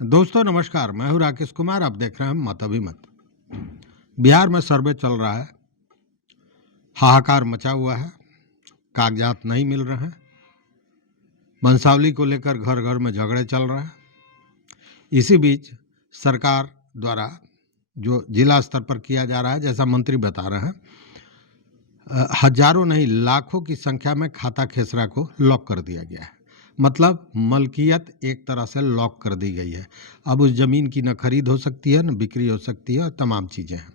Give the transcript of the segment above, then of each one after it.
दोस्तों नमस्कार, मैं हूं राकेश कुमार। आप देख रहे हैं मत अभी मत। बिहार में सर्वे चल रहा है, हाहाकार मचा हुआ है, कागजात नहीं मिल रहे हैं, वंशावली को लेकर घर घर में झगड़े चल रहे हैं। इसी बीच सरकार द्वारा जो जिला स्तर पर किया जा रहा है, जैसा मंत्री बता रहे हैं, हजारों नहीं लाखों की संख्या में खाता खेसरा को लॉक कर दिया गया है। मतलब मलकियत एक तरह से लॉक कर दी गई है। अब उस जमीन की न खरीद हो सकती है, न बिक्री हो सकती है, और तमाम चीज़ें हैं।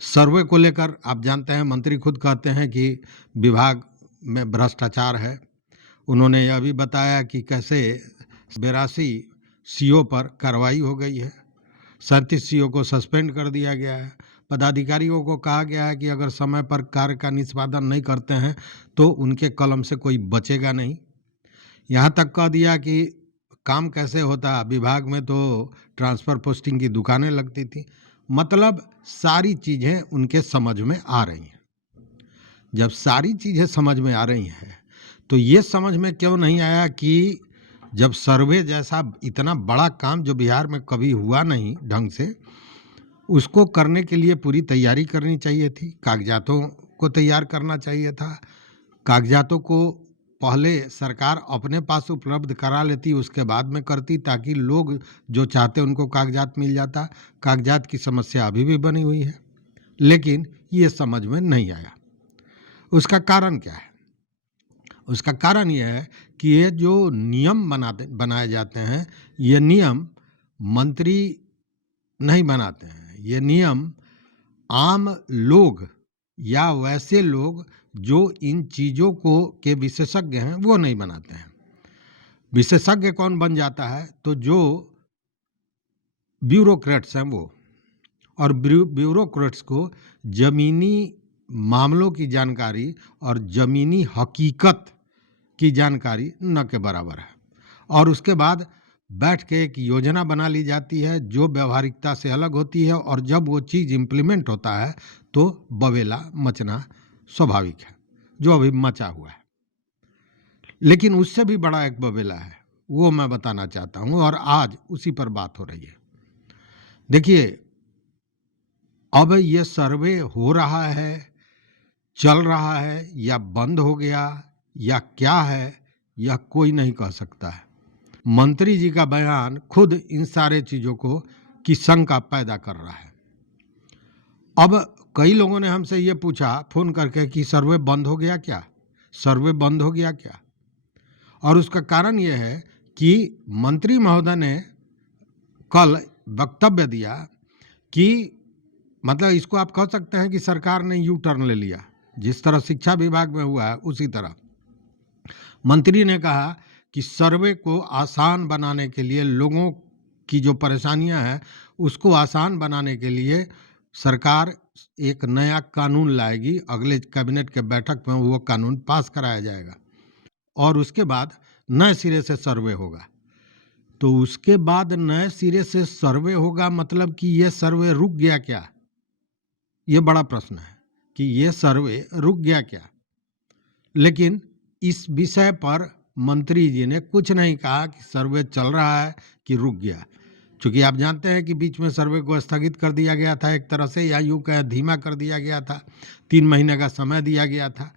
सर्वे को लेकर आप जानते हैं, मंत्री खुद कहते हैं कि विभाग में भ्रष्टाचार है। उन्होंने यह भी बताया कि कैसे 82 सीओ पर कार्रवाई हो गई है, 37 सीओ को सस्पेंड कर दिया गया है। पदाधिकारियों को कहा गया है कि अगर समय पर कार्य का निष्पादन नहीं करते हैं तो उनके कलम से कोई बचेगा नहीं। यहाँ तक कह दिया कि काम कैसे होता, विभाग में तो ट्रांसफ़र पोस्टिंग की दुकानें लगती थी। मतलब सारी चीज़ें उनके समझ में आ रही हैं। जब सारी चीज़ें समझ में आ रही हैं तो ये समझ में क्यों नहीं आया कि जब सर्वे जैसा इतना बड़ा काम जो बिहार में कभी हुआ नहीं ढंग से, उसको करने के लिए पूरी तैयारी करनी चाहिए थी, कागजातों को तैयार करना चाहिए था। कागजातों को पहले सरकार अपने पास उपलब्ध करा लेती, उसके बाद में करती, ताकि लोग जो चाहते उनको कागजात मिल जाता। कागजात की समस्या अभी भी बनी हुई है, लेकिन ये समझ में नहीं आया। उसका कारण क्या है? उसका कारण यह है कि ये जो नियम बनाए जाते हैं, ये नियम मंत्री नहीं बनाते हैं। ये नियम आम लोग या वैसे लोग जो इन चीज़ों को के विशेषज्ञ हैं वो नहीं बनाते हैं। विशेषज्ञ कौन बन जाता है? तो जो ब्यूरोक्रेट्स हैं वो। और ब्यूरोक्रेट्स को ज़मीनी मामलों की जानकारी और ज़मीनी हकीकत की जानकारी न के बराबर है। और उसके बाद बैठ के एक योजना बना ली जाती है जो व्यवहारिकता से अलग होती है, और जब वो चीज़ इम्प्लीमेंट होता है तो बवेला मचना स्वाभाविक है, जो अभी मचा हुआ है। लेकिन उससे भी बड़ा एक बवेला है, वो मैं बताना चाहता हूँ, और आज उसी पर बात हो रही है। देखिए, अब ये सर्वे हो रहा है, चल रहा है, या बंद हो गया, या क्या है, यह कोई नहीं कह सकता है। मंत्री जी का बयान खुद इन सारे चीज़ों को की शंका पैदा कर रहा है। अब कई लोगों ने हमसे ये पूछा फ़ोन करके कि सर्वे बंद हो गया क्या? सर्वे बंद हो गया क्या? और उसका कारण ये है कि मंत्री महोदय ने कल वक्तव्य दिया कि मतलब इसको आप कह सकते हैं कि सरकार ने यू टर्न ले लिया। जिस तरह शिक्षा विभाग में हुआ है उसी तरह मंत्री ने कहा कि सर्वे को आसान बनाने के लिए, लोगों की जो परेशानियां हैं उसको आसान बनाने के लिए सरकार एक नया कानून लाएगी। अगले कैबिनेट के बैठक में वो कानून पास कराया जाएगा और उसके बाद नए सिरे से सर्वे होगा। तो उसके बाद नए सिरे से सर्वे होगा मतलब कि ये सर्वे रुक गया क्या? ये बड़ा प्रश्न है कि ये सर्वे रुक गया क्या। लेकिन इस विषय पर मंत्री जी ने कुछ नहीं कहा कि सर्वे चल रहा है कि रुक गया। क्योंकि आप जानते हैं कि बीच में सर्वे को स्थगित कर दिया गया था एक तरह से, या यूँ कहें धीमा कर दिया गया था। 3 महीने का समय दिया गया था।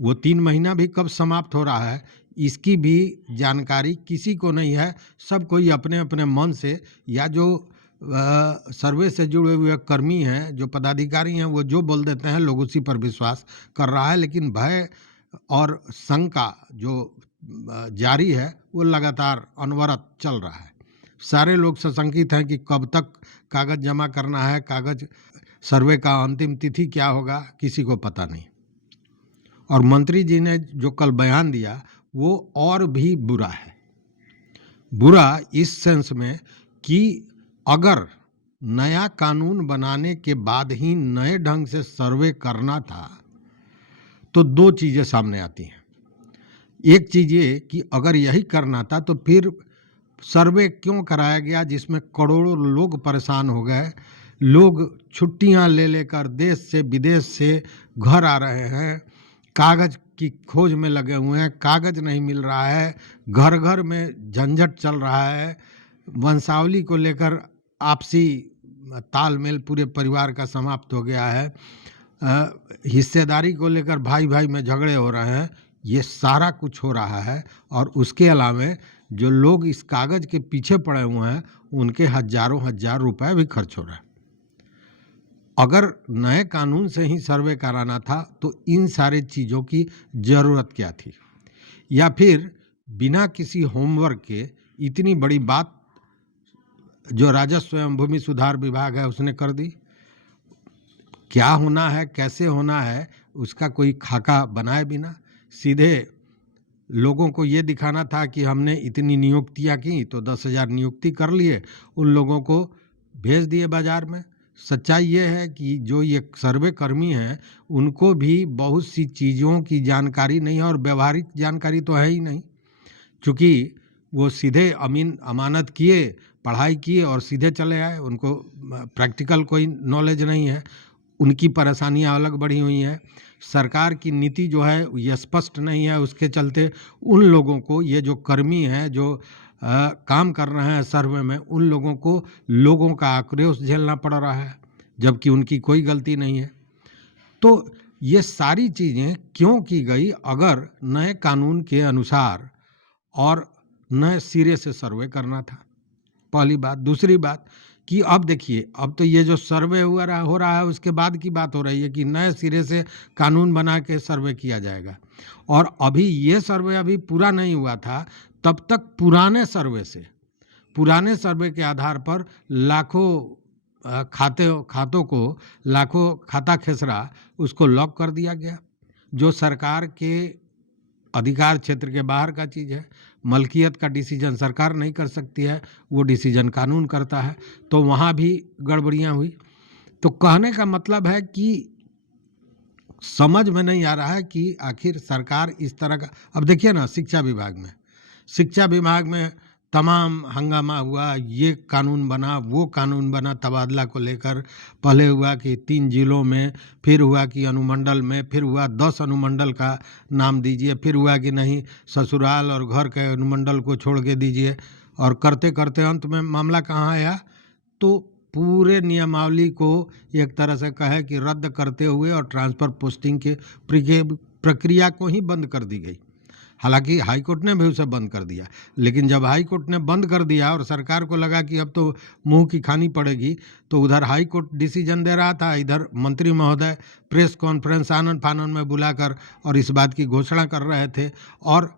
वो 3 महीना भी कब समाप्त हो रहा है इसकी भी जानकारी किसी को नहीं है। सब कोई अपने अपने मन से, या जो सर्वे से जुड़े हुए कर्मी हैं, जो पदाधिकारी हैं, वो जो बोल देते हैं लोग उसी पर विश्वास कर रहा है। लेकिन भय और शंका जो जारी है वो लगातार अनवरत चल रहा है। सारे लोग सशंकित हैं कि कब तक कागज़ जमा करना है, कागज़ सर्वे का अंतिम तिथि क्या होगा, किसी को पता नहीं। और मंत्री जी ने जो कल बयान दिया वो और भी बुरा है। बुरा इस सेंस में कि अगर नया कानून बनाने के बाद ही नए ढंग से सर्वे करना था तो 2 चीज़ें सामने आती हैं। एक चीज़ ये कि अगर यही करना था तो फिर सर्वे क्यों कराया गया जिसमें करोड़ों लोग परेशान हो गए। लोग छुट्टियां ले लेकर देश से विदेश से घर आ रहे हैं, कागज़ की खोज में लगे हुए हैं, कागज़ नहीं मिल रहा है, घर घर में झंझट चल रहा है, वंशावली को लेकर आपसी तालमेल पूरे परिवार का समाप्त हो गया है, हिस्सेदारी को लेकर भाई भाई में झगड़े हो रहे हैं, ये सारा कुछ हो रहा है। और उसके अलावा जो लोग इस कागज़ के पीछे पड़े हुए हैं उनके हजारों हजार रुपए भी खर्च हो रहे हैं। अगर नए कानून से ही सर्वे कराना था तो इन सारी चीज़ों की ज़रूरत क्या थी, या फिर बिना किसी होमवर्क के इतनी बड़ी बात जो राजस्व एवं भूमि सुधार विभाग है उसने कर दी। क्या होना है, कैसे होना है, उसका कोई खाका बनाए बिना सीधे लोगों को ये दिखाना था कि हमने इतनी नियुक्तियां की तो 10,000 नियुक्ति कर लिए, उन लोगों को भेज दिए बाजार में। सच्चाई ये है कि जो ये सर्वे कर्मी हैं उनको भी बहुत सी चीज़ों की जानकारी नहीं है, और व्यवहारिक जानकारी तो है ही नहीं, क्योंकि वो सीधे अमीन अमानत किए, पढ़ाई किए और सीधे चले आए, उनको प्रैक्टिकल कोई नॉलेज नहीं है। उनकी परेशानियां अलग बढ़ी हुई हैं। सरकार की नीति जो है ये स्पष्ट नहीं है, उसके चलते उन लोगों को, ये जो कर्मी हैं जो काम कर रहे हैं सर्वे में, उन लोगों को लोगों का आक्रोश झेलना पड़ रहा है जबकि उनकी कोई गलती नहीं है। तो ये सारी चीज़ें क्यों की गई अगर नए कानून के अनुसार और नए सिरे से सर्वे करना था, पहली बात। दूसरी बात कि अब देखिए, अब तो ये जो सर्वे हो रहा है उसके बाद की बात हो रही है कि नए सिरे से कानून बना के सर्वे किया जाएगा। और अभी ये सर्वे अभी पूरा नहीं हुआ था, तब तक पुराने सर्वे के आधार पर लाखों खातों को, लाखों खाता खेसरा उसको लॉक कर दिया गया, जो सरकार के अधिकार क्षेत्र के बाहर का चीज़ है। मलकियत का डिसीजन सरकार नहीं कर सकती है, वो डिसीजन कानून करता है। तो वहाँ भी गड़बड़ियाँ हुई। तो कहने का मतलब है कि समझ में नहीं आ रहा है कि आखिर सरकार इस तरह का, अब देखिए ना, शिक्षा विभाग में तमाम हंगामा हुआ, ये कानून बना, वो कानून बना तबादला को लेकर। पहले हुआ कि 3 जिलों में, फिर हुआ कि अनुमंडल में, फिर हुआ 10 अनुमंडल का नाम दीजिए, फिर हुआ कि नहीं ससुराल और घर के अनुमंडल को छोड़ के दीजिए, और करते करते अंत में मामला कहाँ आया, तो पूरे नियमावली को एक तरह से कहे कि रद्द करते हुए और ट्रांसफ़र पोस्टिंग के प्रक्रिया को ही बंद कर दी गई। हालांकि हाईकोर्ट ने भी उसे बंद कर दिया, लेकिन जब हाईकोर्ट ने बंद कर दिया और सरकार को लगा कि अब तो मुंह की खानी पड़ेगी, तो उधर हाईकोर्ट डिसीजन दे रहा था, इधर मंत्री महोदय प्रेस कॉन्फ्रेंस आनन फानन में बुलाकर और इस बात की घोषणा कर रहे थे, और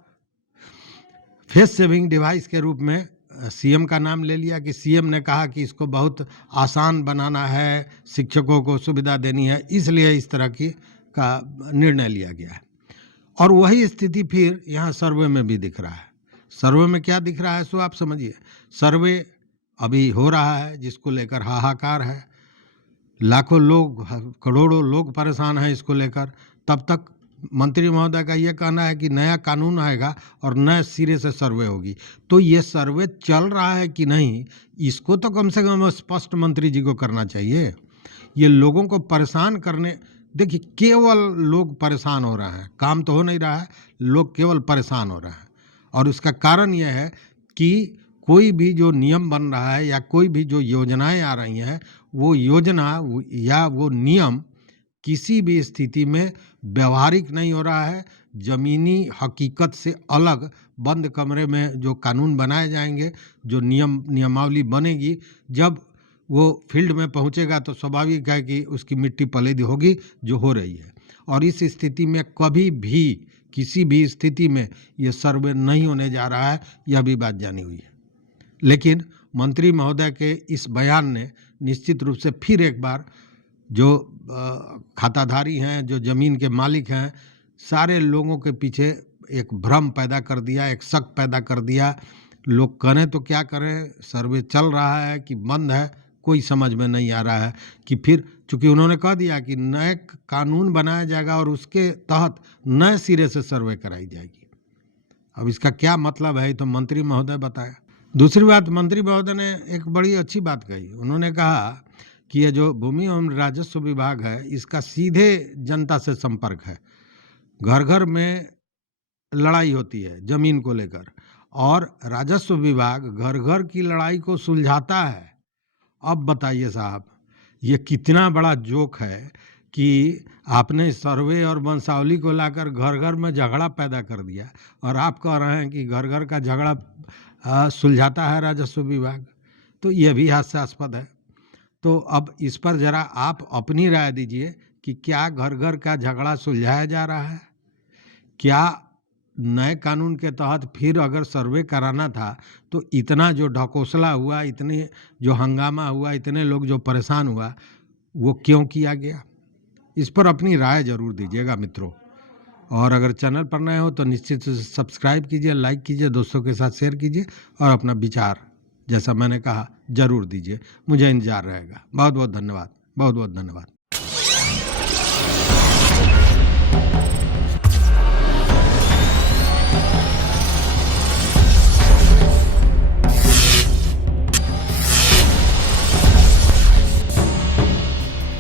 फेस सेविंग डिवाइस के रूप में सीएम का नाम ले लिया कि सीएम ने कहा कि इसको बहुत आसान बनाना है, शिक्षकों को सुविधा देनी है, इसलिए इस तरह की का निर्णय लिया गया है। और वही स्थिति फिर यहाँ सर्वे में भी दिख रहा है। सर्वे में क्या दिख रहा है सो आप समझिए। सर्वे अभी हो रहा है जिसको लेकर हाहाकार है, लाखों लोग, करोड़ों लोग परेशान हैं इसको लेकर। तब तक मंत्री महोदय का ये कहना है कि नया कानून आएगा और नए सिरे से सर्वे होगी। तो ये सर्वे चल रहा है कि नहीं, इसको तो कम से कम स्पष्ट मंत्री जी को करना चाहिए। ये लोगों को परेशान करने, देखिए केवल लोग परेशान हो रहे हैं, काम तो हो नहीं रहा है, लोग केवल परेशान हो रहे हैं। और उसका कारण यह है कि कोई भी जो नियम बन रहा है या कोई भी जो योजनाएं आ रही हैं, वो योजना या वो नियम किसी भी स्थिति में व्यवहारिक नहीं हो रहा है। ज़मीनी हकीकत से अलग बंद कमरे में जो कानून बनाए जाएंगे, जो नियमावली बनेगी, जब वो फील्ड में पहुंचेगा तो स्वाभाविक है कि उसकी मिट्टी पलीद होगी, जो हो रही है। और इस स्थिति में कभी भी, किसी भी स्थिति में ये सर्वे नहीं होने जा रहा है, यह भी बात जानी हुई है। लेकिन मंत्री महोदय के इस बयान ने निश्चित रूप से फिर एक बार जो खाताधारी हैं, जो ज़मीन के मालिक हैं, सारे लोगों के पीछे एक भ्रम पैदा कर दिया, एक शक पैदा कर दिया। लोग करें तो क्या करें, सर्वे चल रहा है कि बंद है, कोई समझ में नहीं आ रहा है। कि फिर चूंकि उन्होंने कह दिया कि नए कानून बनाया जाएगा और उसके तहत नए सिरे से सर्वे कराई जाएगी, अब इसका क्या मतलब है, तो मंत्री महोदय बताया। दूसरी बात, मंत्री महोदय ने एक बड़ी अच्छी बात कही। उन्होंने कहा कि ये जो भूमि एवं राजस्व विभाग है, इसका सीधे जनता से संपर्क है। घर घर में लड़ाई होती है ज़मीन को लेकर, और राजस्व विभाग घर घर की लड़ाई को सुलझाता है। अब बताइए साहब, ये कितना बड़ा जोक है कि आपने सर्वे और वंशावली को लाकर घर घर में झगड़ा पैदा कर दिया और आप कह रहे हैं कि घर घर का झगड़ा सुलझाता है राजस्व विभाग। तो यह भी हास्यास्पद है। तो अब इस पर जरा आप अपनी राय दीजिए कि क्या घर घर का झगड़ा सुलझाया जा रहा है? क्या नए कानून के तहत फिर अगर सर्वे कराना था तो इतना जो ढकोसला हुआ, इतने जो हंगामा हुआ, इतने लोग जो परेशान हुआ, वो क्यों किया गया? इस पर अपनी राय जरूर दीजिएगा मित्रों। और अगर चैनल पर नए हो तो निश्चित से सब्सक्राइब कीजिए, लाइक कीजिए, दोस्तों के साथ शेयर कीजिए और अपना विचार जैसा मैंने कहा जरूर दीजिए। मुझे इंतजार रहेगा। बहुत बहुत धन्यवाद, बहुत बहुत धन्यवाद।